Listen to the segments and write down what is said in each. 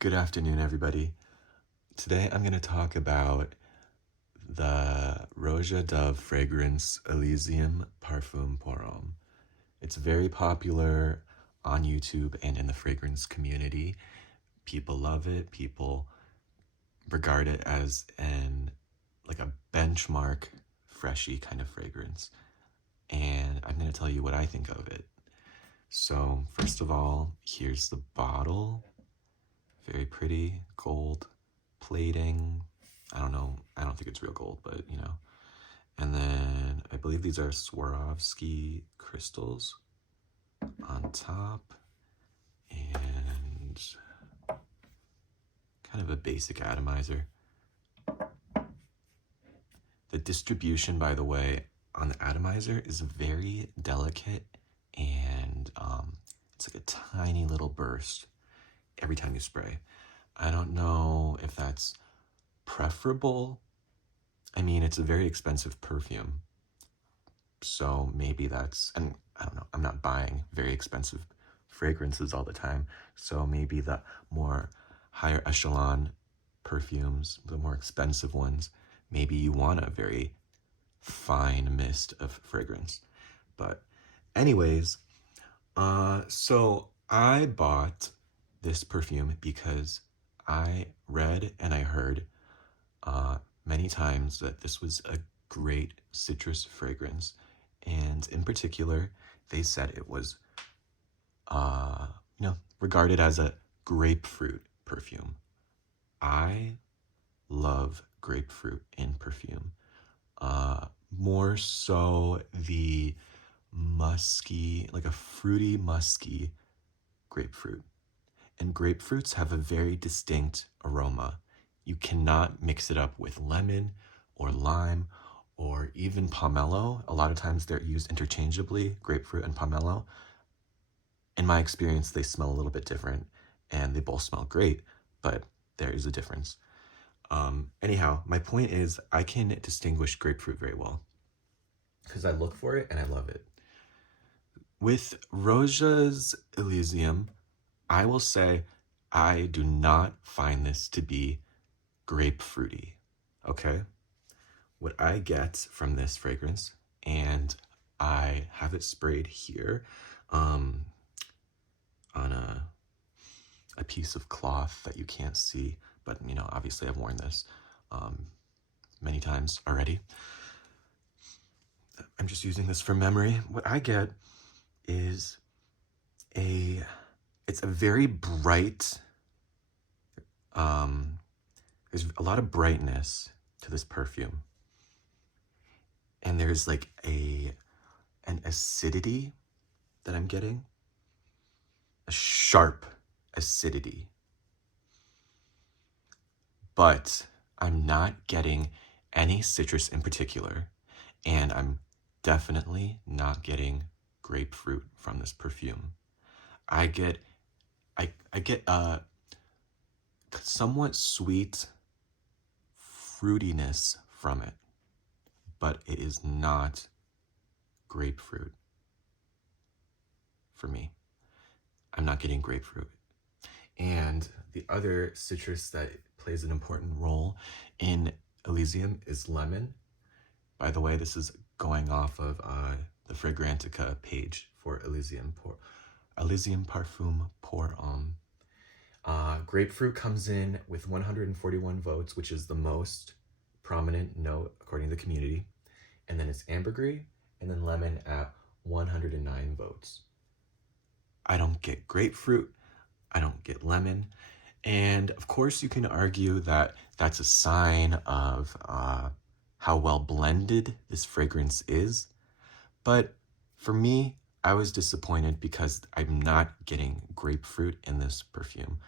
Good afternoon, everybody. Today I'm going to talk about the Roja Dove fragrance Elysium Parfum Pour Homme. It's very popular on YouTube and in the fragrance community. People love it. People regard it as like a benchmark freshy kind of fragrance. And I'm going to tell you what I think of it. So, first of all, here's the bottle. Very pretty, gold plating. I don't know. I don't think it's real gold, but you know. And then I believe these are Swarovski crystals on top. And kind of a basic atomizer. The distribution, by the way, on the atomizer is very delicate and it's like a tiny little burst every time you spray. I don't know if that's preferable. I mean, it's a very expensive perfume. So maybe that's, and I don't know, I'm not buying very expensive fragrances all the time. So maybe the more higher echelon perfumes, the more expensive ones, maybe you want a very fine mist of fragrance. But anyways, so I bought this perfume because I read and I heard many times that this was a great citrus fragrance. And in particular, they said it was, regarded as a grapefruit perfume. I love grapefruit in perfume. More so the musky, like a fruity, musky grapefruit. And grapefruits have a very distinct aroma. You cannot mix it up with lemon or lime or even pomelo. A lot of times they're used interchangeably, grapefruit and pomelo. In my experience, they smell a little bit different and they both smell great, but there is a difference. Anyhow, my point is I can distinguish grapefruit very well because I look for it and I love it. With Roja's Elysium, I will say I do not find this to be grapefruity, okay? What I get from this fragrance, and I have it sprayed here on a piece of cloth that you can't see, but you know, obviously I've worn this many times already. I'm just using this from memory. What I get is it's a very bright, there's a lot of brightness to this perfume. And there's like an acidity that I'm getting, a sharp acidity. But I'm not getting any citrus in particular, and I'm definitely not getting grapefruit from this perfume. I get a somewhat sweet fruitiness from it, but it is not grapefruit for me. I'm not getting grapefruit. And the other citrus that plays an important role in Elysium is lemon. By the way, this is going off of the Fragrantica page for Elysium Parfum Pour Homme. Grapefruit comes in with 141 votes, which is the most prominent note according to the community. And then it's ambergris, and then lemon at 109 votes. I don't get grapefruit. I don't get lemon. And of course, you can argue that that's a sign of how well blended this fragrance is. But for me, I was disappointed because I'm not getting grapefruit in this perfume.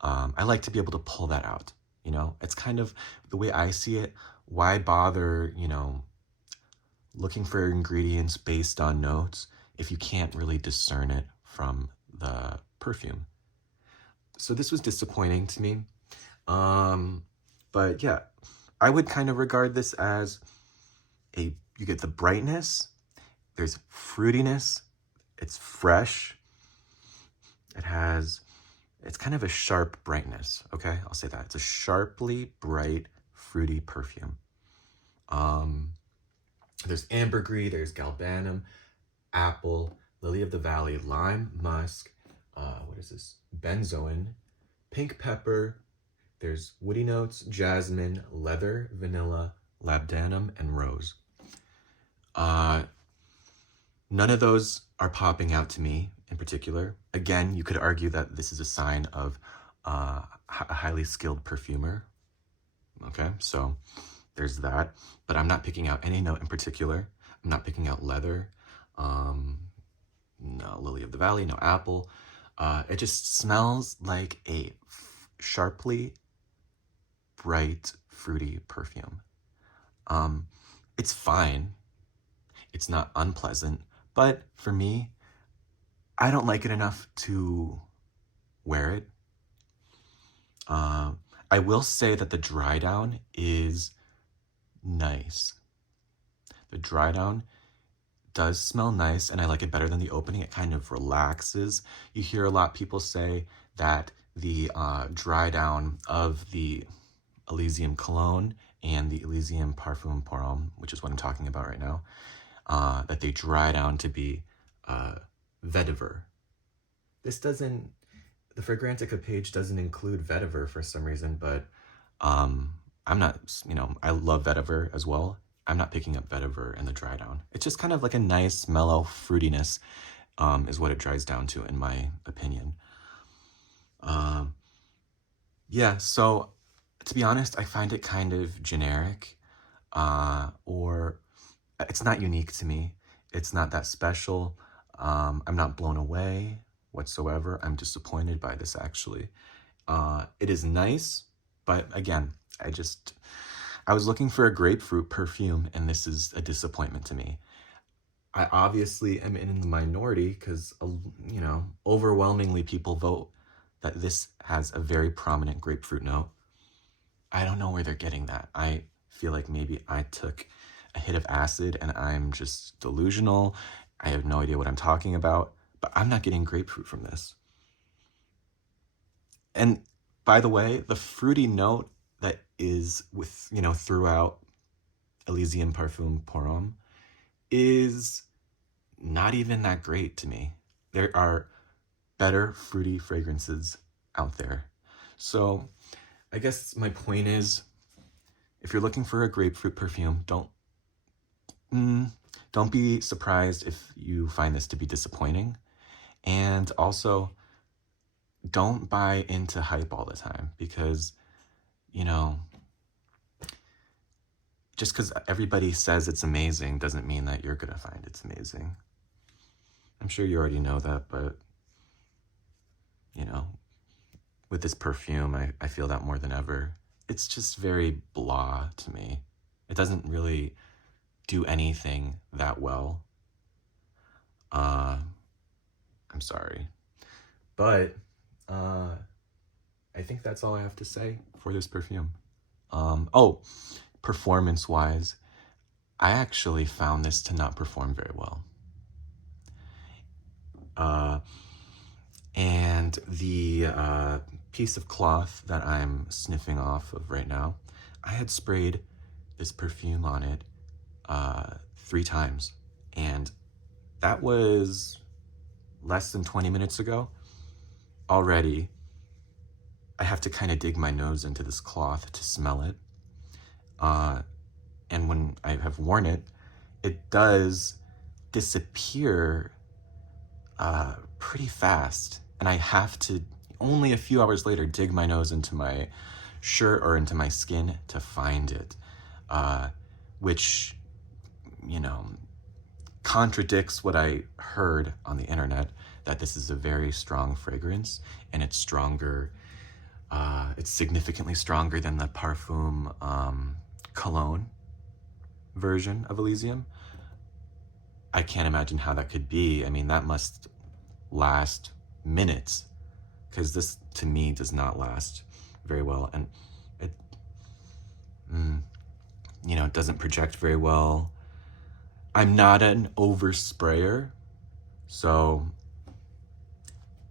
I like to be able to pull that out, you know? It's kind of the way I see it. Why bother, looking for ingredients based on notes if you can't really discern it from the perfume? So this was disappointing to me. But yeah, I would kind of regard this as you get the brightness, there's fruitiness, it's fresh, it has It's kind of a sharp brightness, okay? I'll say that. It's a sharply bright, fruity perfume. There's ambergris, there's galbanum, apple, lily of the valley, lime, musk, what is this? Benzoin, pink pepper. There's woody notes, jasmine, leather, vanilla, labdanum, and rose. None of those are popping out to me in particular. Again, you could argue that this is a sign of a highly skilled perfumer. Okay, so there's that. But I'm not picking out any note in particular. I'm not picking out leather. No lily of the valley, no apple. It just smells like a sharply bright, fruity perfume. It's fine. It's not unpleasant, but for me, I don't like it enough to wear it. I will say that the dry down is nice. The dry down does smell nice, and I like it better than the opening. It kind of relaxes. You hear a lot of people say that the dry down of the Elysium cologne and the Elysium Parfum Pour Homme, which is what I'm talking about right now, that they dry down to be vetiver. This doesn't, the Fragrantica page doesn't include vetiver for some reason, but I'm not, I love vetiver as well. I'm not picking up vetiver in the dry down. It's just kind of like a nice, mellow fruitiness is what it dries down to, in my opinion. Yeah, so to be honest, I find it kind of generic, or it's not unique to me. It's not that special. I'm not blown away whatsoever. I'm disappointed by this, actually. It is nice, but again, I was looking for a grapefruit perfume, and this is a disappointment to me. I obviously am in the minority because, overwhelmingly people vote that this has a very prominent grapefruit note. I don't know where they're getting that. I feel like maybe I took a hit of acid and I'm just delusional. I have no idea what I'm talking about, but I'm not getting grapefruit from this. And by the way, the fruity note that is throughout Elysium Parfum Pour Homme is not even that great to me. There are better fruity fragrances out there. So I guess my point is, if you're looking for a grapefruit perfume, don't be surprised if you find this to be disappointing. And also, don't buy into hype all the time, because, just because everybody says it's amazing doesn't mean that you're going to find it's amazing. I'm sure you already know that, but, with this perfume, I feel that more than ever. It's just very blah to me. It doesn't really do anything that well. I'm sorry. But I think that's all I have to say for this perfume. Performance-wise, I actually found this to not perform very well. And the piece of cloth that I'm sniffing off of right now, I had sprayed this perfume on it 3 times, and that was less than 20 minutes ago. Already, I have to kind of dig my nose into this cloth to smell it. And when I have worn it, it does disappear pretty fast. And I have to, only a few hours later, dig my nose into my shirt or into my skin to find it. Which, contradicts what I heard on the internet, that this is a very strong fragrance, and it's stronger, it's significantly stronger than the Parfum Cologne version of Elysium. I can't imagine how that could be. I mean, that must last minutes, because this, to me, does not last very well, and it, it doesn't project very well. I'm not an oversprayer, so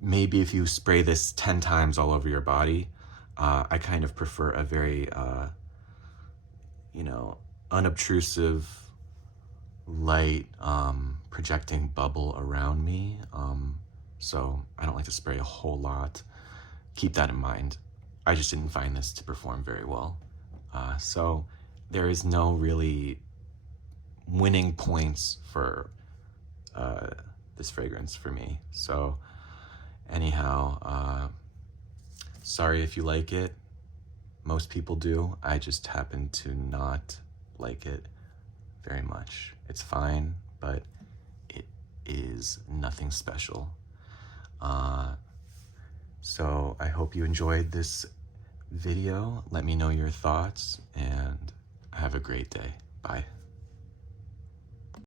maybe if you spray this 10 times all over your body, I kind of prefer a very, you know, unobtrusive, light, projecting bubble around me. So I don't like to spray a whole lot. Keep that in mind. I just didn't find this to perform very well. So there is no really winning points for this fragrance for me. So anyhow, sorry if you like it. Most people do. I just happen to not like it very much. It's fine, but it is nothing special. So I hope you enjoyed this video. Let me know your thoughts and have a great day. Bye.